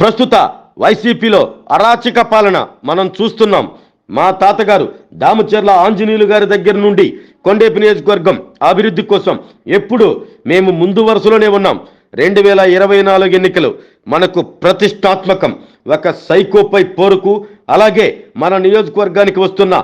ప్రస్తుత వైసీపీలో అరాచక పాలన మనం చూస్తున్నాం. మా తాతగారు దామచర్ల ఆంజనేయులు గారి దగ్గర నుండి కొండేపి నియోజకవర్గం అభివృద్ధి కోసం ఎప్పుడు మేము ముందు వరుసలోనే ఉన్నాం. రెండు వేల ఇరవై నాలుగు ఎన్నికలు మనకు ప్రతిష్టాత్మకం ఒక సైకోపై పోరుకు అలాగే మన నియోజకవర్గానికి వస్తున్న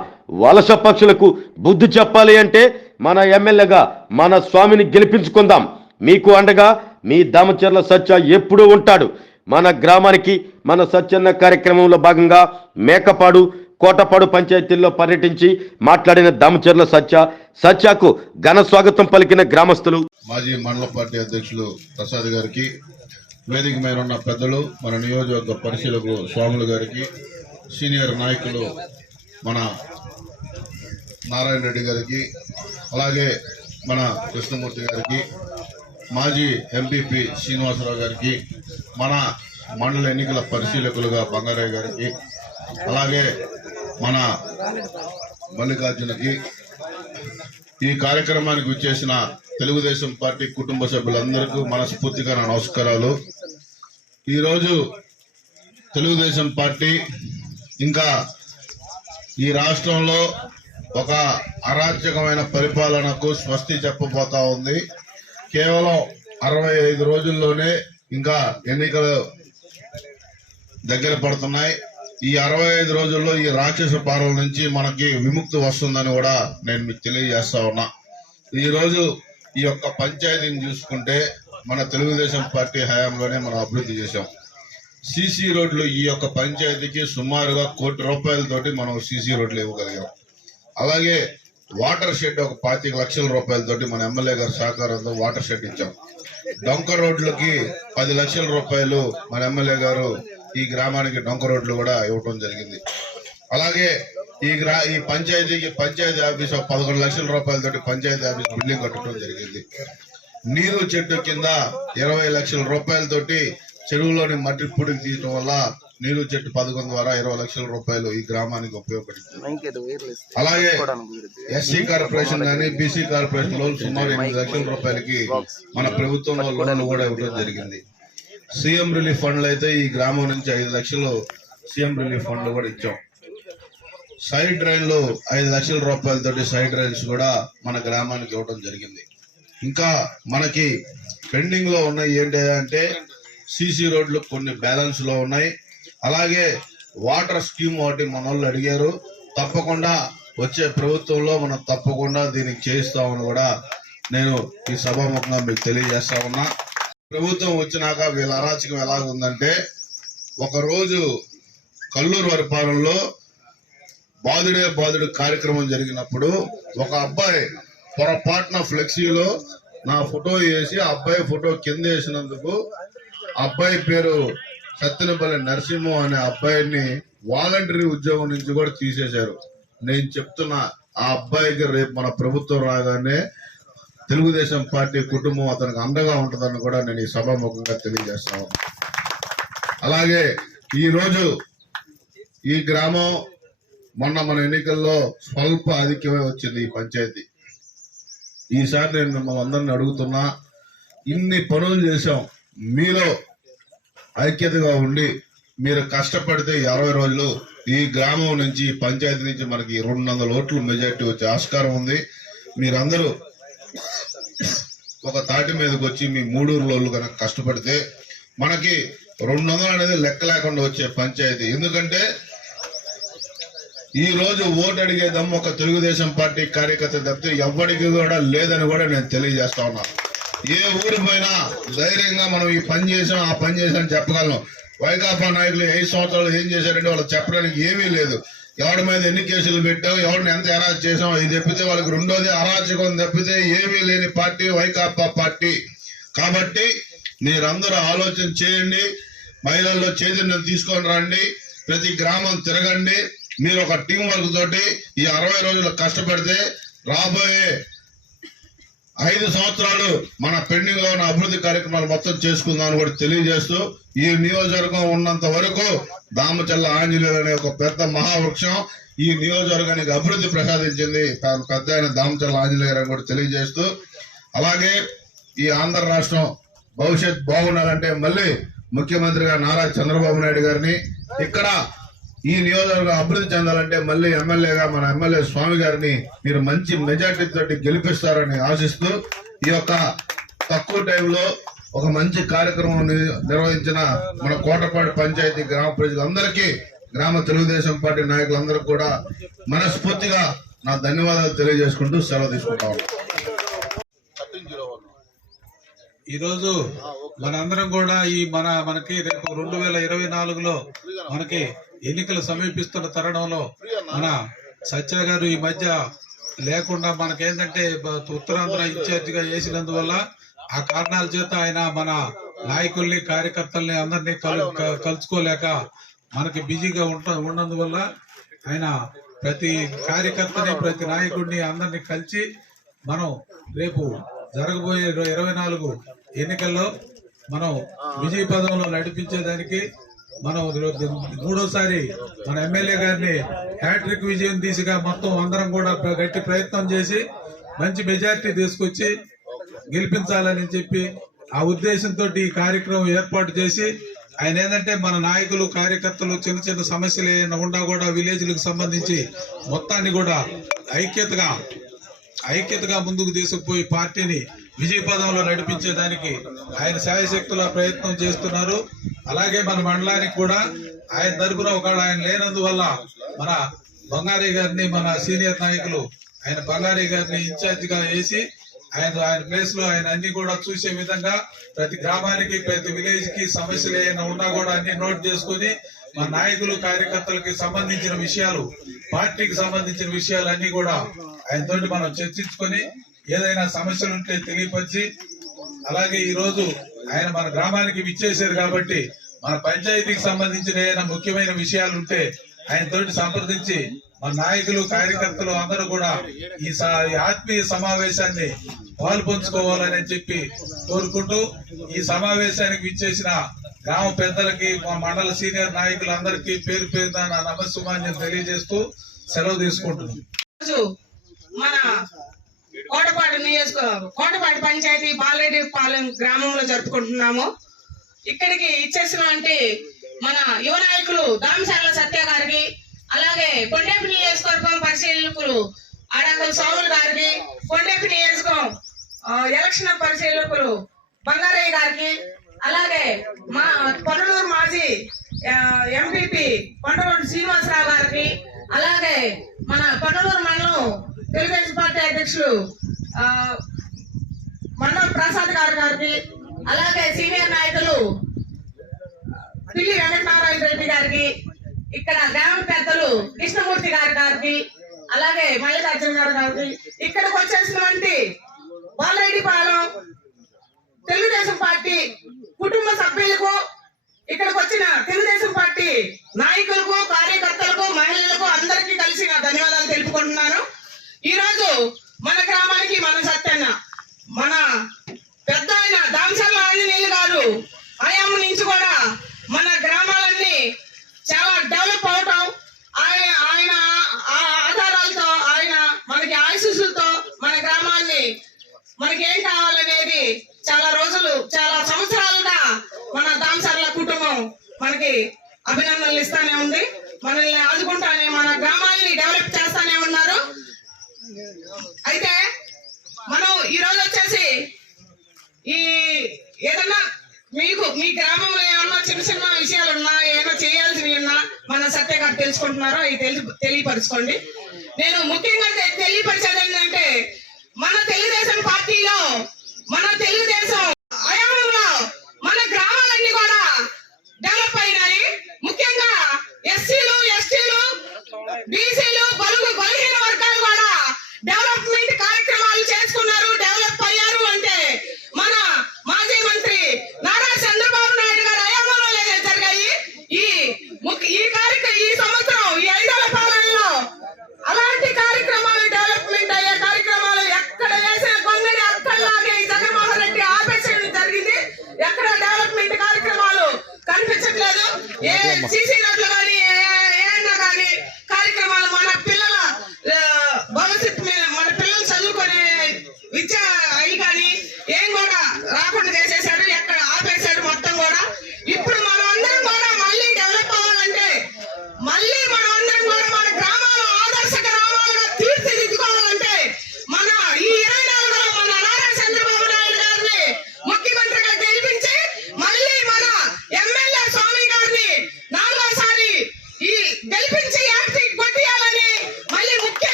వలస పక్షులకు బుద్ధి చెప్పాలి అంటే మన ఎమ్మెల్యేగా మన స్వామిని గెలిపించుకుందాం. మీకు అండగా మీ దామచర్ల సత్య ఎప్పుడూ ఉంటాడు. మన గ్రామానికి మన స్వచ్ఛంద కార్యక్రమంలో భాగంగా మేకపాడు కోటపాడు పంచాయతీల్లో పర్యటించి మాట్లాడిన దామచర్ల సత్య. సత్యకు ఘన స్వాగతం పలికిన గ్రామస్తులు. మాజీ మండల పార్టీ అధ్యక్షులు ప్రసాద్ గారికి వేదిక మీద ఉన్న పెద్దలు మన నియోజకవర్గ పరిశీలకు స్వాములు గారికి సీనియర్ నాయకులు మన నారాయణ రెడ్డి గారికి అలాగే మన కృష్ణమూర్తి గారికి మాజీ ఎంపీపీ శ్రీనివాసరావు గారికి మన మండల ఎన్నికల పరిశీలకులుగా బంగారయ్య గారికి అలాగే మన మల్లికార్జునకి ఈ కార్యక్రమానికి వచ్చేసిన తెలుగుదేశం పార్టీ కుటుంబ సభ్యులందరికీ మనస్ఫూర్తిగా నా నమస్కారాలు. ఈరోజు తెలుగుదేశం పార్టీ ఇంకా ఈ రాష్ట్రంలో ఒక అరాచకమైన పరిపాలనకు స్వస్తి చెప్పబోతా ఉంది. కేవలం అరవై ఐదు రోజుల్లోనే ఇంకా ఎన్నికలు దగ్గర పడుతున్నాయి. ఈ అరవై ఐదు రోజుల్లో ఈ రాక్షస పాలన నుంచి మనకి విముక్తి వస్తుందని కూడా నేను మీకు తెలియజేస్తా ఉన్నా. ఈ రోజు ఈ యొక్క పంచాయతీని చూసుకుంటే మన తెలుగుదేశం పార్టీ హయాంలోనే మనం అభివృద్ధి చేశాం. సీసీ రోడ్లు ఈ యొక్క పంచాయతీకి సుమారుగా కోటి రూపాయలతోటి మనం సీసీ రోడ్లు ఇవ్వగలిగాం. అలాగే వాటర్ షెడ్ ఒక పాతిక లక్షల రూపాయలతోటి మన ఎమ్మెల్యే గారి సహకారంతో వాటర్ షెడ్ ఇచ్చాం. డొంక రోడ్లకి పది లక్షల రూపాయలు మన ఎమ్మెల్యే గారు ఈ గ్రామానికి డొంక రోడ్లు కూడా ఇవ్వటం జరిగింది. అలాగే ఈ గ్రా ఈ పంచాయతీకి పంచాయతీ ఆఫీస్ పదకొండు లక్షల రూపాయలతోటి పంచాయతీ ఆఫీస్ బిల్డింగ్ కట్టడం జరిగింది. నీరు చెట్టు కింద ఇరవై లక్షల రూపాయలతోటి చెరువులోని మట్టి పుడికి తీయటం వల్ల నీరు చెట్టు పథకం ద్వారా ఇరవై లక్షల రూపాయలు ఈ గ్రామానికి ఉపయోగపడుతుంది అలాగే ఎస్సీ కార్పొరేషన్ కానీ బీసీ కార్పొరేషన్లో సుమారు ఎనిమిది లక్షల రూపాయలకి మన ప్రభుత్వంలో లోన్లు కూడా ఇవ్వడం జరిగింది. సీఎం రిలీఫ్ ఫండ్లు అయితే ఈ గ్రామం నుంచి ఐదు లక్షలు సీఎం రిలీఫ్ ఫండ్లు కూడా ఇచ్చాం. సైడ్ డ్రైన్లు ఐదు లక్షల రూపాయలతోటి సైడ్ డ్రైన్స్ కూడా మన గ్రామానికి ఇవ్వడం జరిగింది. ఇంకా మనకి పెండింగ్లో ఉన్నాయి ఏంటి అంటే సీసీ రోడ్లు కొన్ని బ్యాలెన్స్లో ఉన్నాయి. అలాగే వాటర్ స్కీమ్ ఒకటి మన వాళ్ళు అడిగారు. తప్పకుండా వచ్చే ప్రభుత్వంలో మనం తప్పకుండా దీనికి చేయిస్తామని కూడా నేను ఈ సభాముఖంగా మీకు తెలియజేస్తా ఉన్నా. ప్రభుత్వం వచ్చినాక వీళ్ళ అరాచకం ఎలాగుందంటే ఉందంటే ఒకరోజు కల్లూరు వరిపాలెంలో బాధుడే బాధుడు కార్యక్రమం జరిగినప్పుడు ఒక అబ్బాయి పొరపాటున ఫ్లెక్సీలో నా ఫోటో వేసి అబ్బాయి ఫోటో కింద వేసినందుకు అబ్బాయి పేరు సత్తెనపల్లి నరసింహం అనే అబ్బాయిని వాలంటరీ ఉద్యోగం నుంచి కూడా తీసేశారు. నేను చెప్తున్నా ఆ అబ్బాయికి రేపు మన ప్రభుత్వం రాగానే తెలుగుదేశం పార్టీ కుటుంబం అతనికి అండగా ఉంటుందని కూడా నేను ఈ సభాముఖంగా తెలియజేస్తాను అలాగే ఈరోజు ఈ గ్రామం మొన్న మన ఎన్నికల్లో స్వల్ప ఆధిక్యమే వచ్చింది ఈ పంచాయతీ. ఈసారి నేను మిమ్మల్ని అందరిని అడుగుతున్నా ఇన్ని పనులు చేశాం. మీలో ఐక్యతగా ఉండి మీరు కష్టపడితే అరవై రోజులు ఈ గ్రామం నుంచి పంచాయతీ నుంచి మనకి రెండు వందల ఓట్లు మెజార్టీ వచ్చే ఆస్కారం ఉంది. మీరందరూ ఒక తాటి మీదకి వచ్చి మీ మూడూరులోళ్ళు కనుక కష్టపడితే మనకి రెండు వందలు అనేది లెక్క లేకుండా వచ్చే పంచాయతీ. ఎందుకంటే ఈ రోజు ఓటు అడిగే దమ్ము ఒక తెలుగుదేశం పార్టీ కార్యకర్త తప్పితే ఎవ్వడికి కూడా లేదని కూడా నేను తెలియజేస్తా ఉన్నా ఏ ఊరు పోయినా ధైర్యంగా మనం ఈ పని చేసాం ఆ పని చేసాం చెప్పగలను. వైకాపా నాయకులు ఐదు సంవత్సరాలు ఏం చేశారంటే వాళ్ళు చెప్పడానికి ఏమీ లేదు. ఎవరి మీద ఎన్ని కేసులు పెట్టావు ఎవరిని ఎంత అరాజు చేసాం ఇది తప్పితే వాళ్ళకి రెండోది అరాచకం తప్పితే ఏమీ లేని పార్టీ వైకాపా పార్టీ. కాబట్టి మీరందరూ ఆలోచన చేయండి మహిళల్లో చైతన్యం తీసుకొని రండి ప్రతి గ్రామం తిరగండి. మీరు ఒక టీం వర్క్ తోటి ఈ అరవై రోజులు కష్టపడితే రాబోయే ఐదు సంవత్సరాలు మన పెండింగ్లో ఉన్న అభివృద్ధి కార్యక్రమాలు మొత్తం చేసుకుందామని కూడా తెలియజేస్తూ ఈ నియోజకవర్గం ఉన్నంత వరకు దామచల్ల ఆంజనేయులు అనే ఒక పెద్ద మహావృక్షం ఈ నియోజకవర్గానికి అభివృద్ధి ప్రసాదించింది పెద్ద అయిన దామచల్ల ఆంజనేయులు అని కూడా తెలియజేస్తూ అలాగే ఈ ఆంధ్ర రాష్ట్రం భవిష్యత్ బాగుండాలంటే మళ్ళీ ముఖ్యమంత్రిగా నారా చంద్రబాబు నాయుడు గారిని ఇక్కడ ఈ నియోజకవర్గం అభివృద్ధి చెందాలంటే మళ్ళీ ఎమ్మెల్యేగా మన ఎమ్మెల్యే స్వామి గారిని మీరు మంచి మెజార్టీ తోటి గెలిపిస్తారని ఆశిస్తూ ఈ యొక్క తక్కువ టైంలో ఒక మంచి కార్యక్రమం నిర్వహించిన మన కోటపాడు పంచాయతీ గ్రామ ప్రజలందరికీ గ్రామ తెలుగుదేశం పార్టీ నాయకులందరూ కూడా మనస్ఫూర్తిగా నా ధన్యవాదాలు తెలియజేసుకుంటూ సెలవు తీసుకుంటాం ఈరోజు మనందరం కూడా ఈ మన మనకి రేపు రెండు వేల ఇరవై నాలుగులో మనకి ఎన్నికలు సమీపిస్తున్న తరుణంలో మన సత్య గారు ఈ మధ్య లేకుండా మనకేంటంటే ఉత్తరాంధ్ర ఇన్ఛార్జిగా వేసినందువల్ల ఆ కారణాల చేత ఆయన మన నాయకుల్ని కార్యకర్తల్ని అందరినీ కలు కలుసుకోలేక మనకి బిజీగా ఉంట ఉన్నందువల్ల ఆయన ప్రతి కార్యకర్తని ప్రతి నాయకుడిని అందరినీ కలిసి మనం రేపు జరగబోయే ఇరవై- ఇరవై నాలుగు ఎన్నికల్లో మనం విజయ పదంలో నడిపించేదానికి మనం మూడోసారి మన ఎమ్మెల్యే గారిని హ్యాట్రిక్ విజయం దిశగా మొత్తం అందరం కూడా గట్టి ప్రయత్నం చేసి మంచి మెజారిటీ తీసుకొచ్చి గెలిపించాలని చెప్పి ఆ ఉద్దేశంతో ఈ కార్యక్రమం ఏర్పాటు చేసి ఆయన ఏంటంటే మన నాయకులు కార్యకర్తలు చిన్న చిన్న సమస్యలు ఏమైనా ఉన్నా కూడా విలేజ్లకు సంబంధించి మొత్తాన్ని కూడా ఐక్యతగా ఐక్యతగా ముందుకు తీసుకుపోయి పార్టీని విజయ పదంలో నడిపించేదానికి ఆయన శాయశక్తుల ప్రయత్నం చేస్తున్నారు. అలాగే మన మండలానికి కూడా ఆయన తరపున ఒకవేళ ఆయన లేనందువల్ల మన బంగారీ గారిని మన సీనియర్ నాయకులు ఆయన బంగారీ గారిని ఇన్ఛార్జిగా వేసి ఆయన ఆయన ప్లేస్లో ఆయన అన్ని కూడా చూసే విధంగా ప్రతి గ్రామానికి ప్రతి విలేజ్కి సమస్యలు ఏమైనా ఉన్నా కూడా అన్ని నోట్ చేసుకుని మా నాయకులు కార్యకర్తలకి సంబంధించిన విషయాలు పార్టీకి సంబంధించిన విషయాలు అన్ని కూడా ఆయనతోటి మనం చర్చించుకొని ఏదైనా సమస్యలు ఉంటే తెలియపరిచి అలాగే ఈ రోజు ఆయన మన గ్రామానికి విచ్చేసారు కాబట్టి మన పంచాయతీకి సంబంధించిన ఏదైనా ముఖ్యమైన విషయాలు ఉంటే ఆయన తోటి సంప్రదించి మన నాయకులు కార్యకర్తలు అందరూ కూడా ఈ ఆత్మీయ సమావేశాన్ని పాల్పంచుకోవాలని చెప్పి కోరుకుంటూ ఈ సమావేశానికి విచ్చేసిన గ్రామ పెద్దలకి మా మండల సీనియర్ నాయకులందరికీ పేరు పేరున నా నమస్సుమాన్యం తెలియజేస్తూ సెలవు తీసుకుంటున్నాను మన కోటపాడు నియోజక కోటపాడు పంచాయతీ పాలరెడ్డి పాలెం గ్రామంలో జరుపుకుంటున్నాము. ఇక్కడికి ఇచ్చేసినటువంటి మన యువ నాయకులు దామశాల సత్య గారికి అలాగే కొండేపు నియోజకవర్గం పరిశీలకులు అడాకల సోములు గారికి కొండేపు నియోజకం ఎలక్షన్ పరిశీలకులు బంగారయ్య గారికి అలాగే మా పొన్నలూరు మాజీ ఎంపీపీ కొండలూరు శ్రీనివాసరావు గారికి అలాగే మన పొన్నలూరు మండలం తెలుగుదేశం పార్టీ అధ్యక్షులు ఆ, మండలం ప్రసాద్ గారు గారికి అలాగే సీనియర్ నాయకులు పిల్లి వెంకటనారాయణ రెడ్డి గారికి ఇక్కడ గ్రామ పెద్దలు కృష్ణమూర్తి గారి గారికి అలాగే మల్లికార్జున గారు గారికి ఇక్కడికి వచ్చేసినటువంటి బాలరెడ్డి పాలెం తెలుగుదేశం పార్టీ కుటుంబ సభ్యులకు ఇక్కడికి వచ్చిన తెలుగుదేశం పార్టీ నాయకులకు కార్యకర్తలకు మహిళలకు అందరికీ కలిసి నా ధన్యవాదాలు తెలుపుకుంటున్నాను ఈ రోజు మన గ్రామానికి మన సత్యన్న మన పెద్ద ఆయన దామసర్ల ఆంజనేయులు గారు ఆయామ నుంచి కూడా మన గ్రామాలన్నీ చాలా డెవలప్ అవటం ఆయన ఆయన ఆ ఆధారాలతో ఆయన మనకి ఆశీస్సులతో మన గ్రామాన్ని మనకి ఏం కావాలనేది చాలా రోజులు చాలా సంవత్సరాలుగా మన సర్ల కుటుంబం మనకి అభినందనలు ఇస్తానే ఉంది. మనల్ని ఆదుకుంటానే మన గ్రామాల్ని డెవలప్ చేస్తానే ఉన్నారు. అయితే మనం ఈ రోజు వచ్చేసి ఈ ఏదన్నా మీకు మీ గ్రామంలో ఏమన్నా చిన్న చిన్న విషయాలు ఉన్నా ఏమైనా చేయాల్సినవి ఉన్నా మన సత్య గారు తెలుసుకుంటున్నారో అవి తెలి తెలియపరచుకోండి. నేను ముఖ్యంగా తెలియపరిచేది ఏంటంటే మన తెలుగుదేశం పార్టీలో మన తెలుగుదేశం Yeah,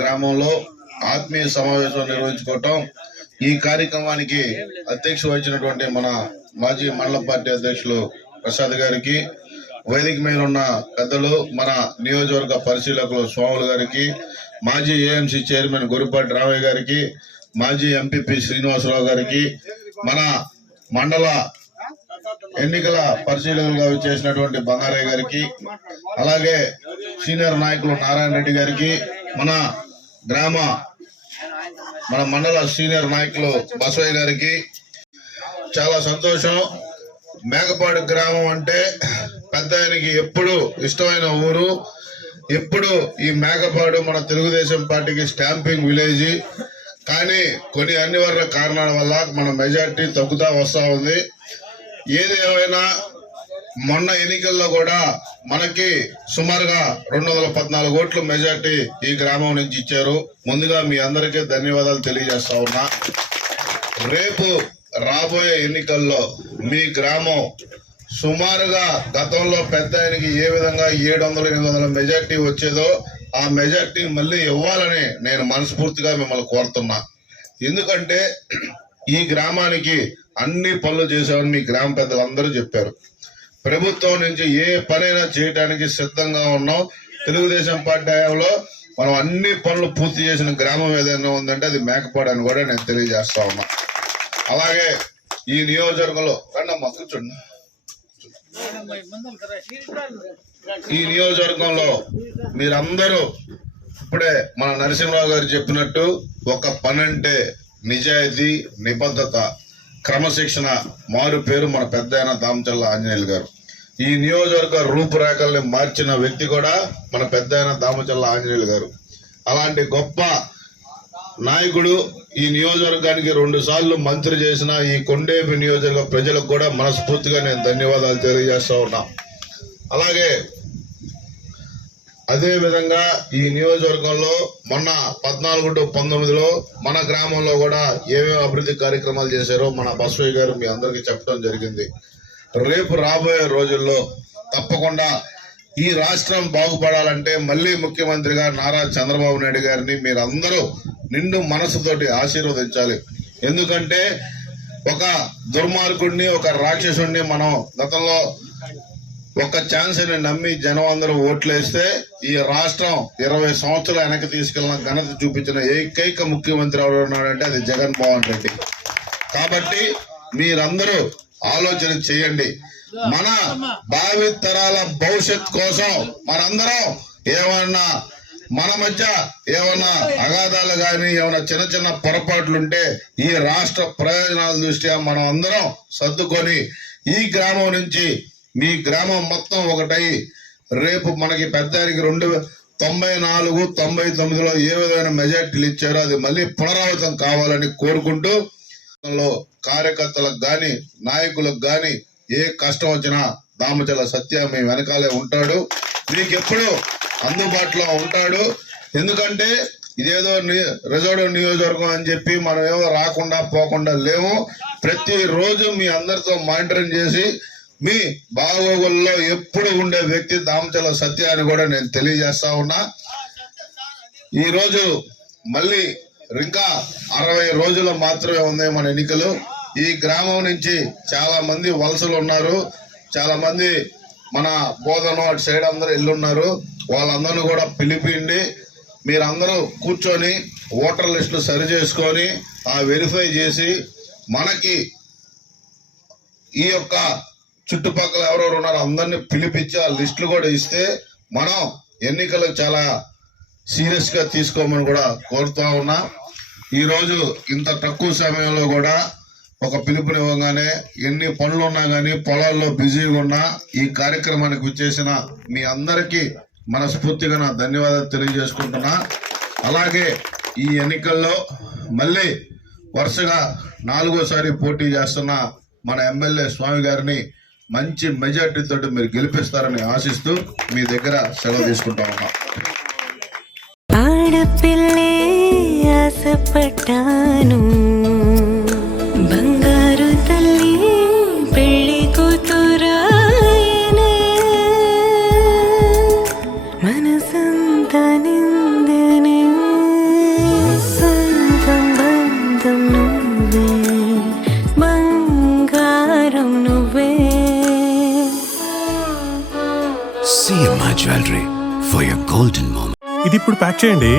గ్రామంలో ఆత్మీయ సమావేశం నిర్వహించుకోవటం ఈ కార్యక్రమానికి అధ్యక్ష వహించినటువంటి మన మాజీ మండల పార్టీ అధ్యక్షులు ప్రసాద్ గారికి వేదిక మీద ఉన్న పెద్దలు మన నియోజకవర్గ పరిశీలకులు స్వాములు గారికి మాజీ ఏఎంసీ చైర్మన్ గురుపాటి రామయ్య గారికి మాజీ ఎంపీపీ శ్రీనివాసరావు గారికి మన మండల ఎన్నికల పరిశీలకులుగా చేసినటువంటి బంగారయ్య గారికి అలాగే సీనియర్ నాయకులు నారాయణ రెడ్డి గారికి మన గ్రామ మన మండల సీనియర్ నాయకులు బసవయ్య గారికి చాలా సంతోషం. మేకపాడు గ్రామం అంటే పెద్ద ఆయనకి ఎప్పుడు ఇష్టమైన ఊరు. ఎప్పుడు ఈ మేకపాడు మన తెలుగుదేశం పార్టీకి స్టాంపింగ్ విలేజ్. కానీ కొన్ని అనివార్య కారణాల వల్ల మన మెజార్టీ తగ్గుతా వస్తా ఉంది. ఏది ఏమైనా మొన్న ఎన్నికల్లో కూడా మనకి సుమారుగా రెండు వందల పద్నాలుగు ఓట్లు మెజార్టీ ఈ గ్రామం నుంచి ఇచ్చారు. ముందుగా మీ అందరికీ ధన్యవాదాలు తెలియజేస్తా ఉన్నా. రేపు రాబోయే ఎన్నికల్లో మీ గ్రామం సుమారుగా గతంలో పెద్ద ఆయనకి ఏ విధంగా ఏడు వందల ఎనిమిది వందల మెజార్టీ వచ్చేదో ఆ మెజార్టీ మళ్ళీ ఇవ్వాలని నేను మనస్ఫూర్తిగా మిమ్మల్ని కోరుతున్నా. ఎందుకంటే ఈ గ్రామానికి అన్ని పనులు చేసామని మీ గ్రామ పెద్దలందరూ చెప్పారు. ప్రభుత్వం నుంచి ఏ పనైనా చేయడానికి సిద్ధంగా ఉన్నాం. తెలుగుదేశం పార్టీ హయాంలో మనం అన్ని పనులు పూర్తి చేసిన గ్రామం ఏదైనా ఉందంటే అది మేకపాడు అని కూడా నేను తెలియజేస్తా ఉన్నా. అలాగే ఈ నియోజకవర్గంలో రండమ్మా కూర్చోండి. ఈ నియోజకవర్గంలో మీరందరూ ఇప్పుడే మన నరసింహరావు గారు చెప్పినట్టు ఒక పనంటే నిజాయితీ నిబద్ధత. క్రమశిక్షణ మారు పేరు మన పెద్ద ఆయన దామచల్ల ఆంజనేయులు గారు. ఈ నియోజకవర్గ రూపురేఖల్ని మార్చిన వ్యక్తి కూడా మన పెద్ద ఆయన దామచల్ల ఆంజనేయులు గారు. అలాంటి గొప్ప నాయకుడు ఈ నియోజకవర్గానికి రెండు సార్లు మంత్రి చేసిన ఈ కొండేపి నియోజకవర్గ ప్రజలకు కూడా మనస్ఫూర్తిగా నేను ధన్యవాదాలు తెలియజేస్తా ఉన్నా. అలాగే అదే విధంగా ఈ నియోజకవర్గంలో మొన్న పద్నాలుగు టు పంతొమ్మిదిలో మన గ్రామంలో కూడా ఏమేమి అభివృద్ధి కార్యక్రమాలు చేశారో మన బస్వయ్య గారు మీ అందరికీ చెప్పడం జరిగింది. రేపు రాబోయే రోజుల్లో తప్పకుండా ఈ రాష్ట్రం బాగుపడాలంటే మళ్ళీ ముఖ్యమంత్రిగా నారా చంద్రబాబు నాయుడు గారిని మీరందరూ నిండు మనసుతోటి ఆశీర్వదించాలి. ఎందుకంటే ఒక దుర్మార్గుడిని ఒక రాక్షసుడిని మనం గతంలో ఒక ఛాన్స్ నమ్మి జనం అందరూ ఓట్లేస్తే ఈ రాష్ట్రం ఇరవై సంవత్సరాలు వెనక్కి తీసుకెళ్ళిన ఘనత చూపించిన ఏకైక ముఖ్యమంత్రి ఎవరు ఉన్నాడంటే అది జగన్మోహన్ రెడ్డి. కాబట్టి మీరందరూ ఆలోచన చేయండి. మన భావి తరాల భవిష్యత్ కోసం మనందరం ఏమన్నా మన మధ్య ఏమన్నా అగాధాలు కానీ ఏమైనా చిన్న చిన్న పొరపాట్లుంటే ఈ రాష్ట్ర ప్రయోజనాల దృష్ట్యా మనం అందరం సర్దుకొని ఈ గ్రామం నుంచి మీ గ్రామం మొత్తం ఒకటై రేపు మనకి పెద్దానికి రెండు తొంభై నాలుగు తొంభై తొమ్మిదిలో ఏ విధమైన మెజార్టీలు ఇచ్చారో అది మళ్ళీ పునరావృతం కావాలని కోరుకుంటూ కార్యకర్తలకు కానీ నాయకులకు కానీ ఏ కష్టం వచ్చినా దామచల సత్య మీ వెనకాలే ఉంటాడు. మీకు ఎప్పుడు అందుబాటులో ఉంటాడు. ఎందుకంటే ఇదేదో రిజర్వ్ నియోజకవర్గం అని చెప్పి మనం ఏమో రాకుండా పోకుండా లేము. ప్రతి రోజు మీ అందరితో మానిటరింగ్ చేసి మీ బాగోగుల్లో ఎప్పుడు ఉండే వ్యక్తి దామచల సత్య అని కూడా నేను తెలియజేస్తా ఉన్నా. ఈరోజు మళ్ళీ ఇంకా అరవై రోజులు మాత్రమే ఉంది మన ఎన్నికలు. ఈ గ్రామం నుంచి చాలా మంది వలసలు ఉన్నారు. చాలా మంది మన బోధన అటు సైడ్ అందరూ ఎల్లున్నారు. వాళ్ళందరూ కూడా పిలిపిండి మీరందరూ కూర్చొని ఓటర్ లిస్టులు సరి చేసుకొని ఆ వెరిఫై చేసి మనకి ఈ యొక్క చుట్టుపక్కల ఎవరెవరు ఉన్నారో అందరినీ పిలిపించి ఆ లిస్టులు కూడా ఇస్తే మనం ఎన్నికలు చాలా సీరియస్గా తీసుకోమని కూడా కోరుతా ఉన్నా. ఈరోజు ఇంత తక్కువ సమయంలో కూడా ఒక పిలుపునివ్వగానే ఎన్ని పనులు ఉన్నా కానీ పొలాల్లో బిజీగా ఉన్నా ఈ కార్యక్రమానికి వచ్చేసిన మీ అందరికీ మనస్ఫూర్తిగా నా ధన్యవాదాలు తెలియజేసుకుంటున్నా. అలాగే ఈ ఎన్నికల్లో మళ్ళీ వరుసగా నాలుగోసారి పోటీ చేస్తున్న మన ఎమ్మెల్యే స్వామి గారిని మంచి మెజార్టీతో తోటి మీరు గెలిపిస్తారని ఆశిస్తూ మీ దగ్గర సెలవు తీసుకుంటా ఉన్నా. ఆడపిల్లే ఆశపడ్డాను.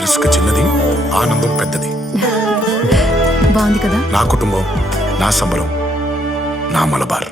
రిస్క్ చిన్నది ఆనందం పెద్దది. బాగుంది కదా? నా కుటుంబం నా సంబరం నా మలబార్.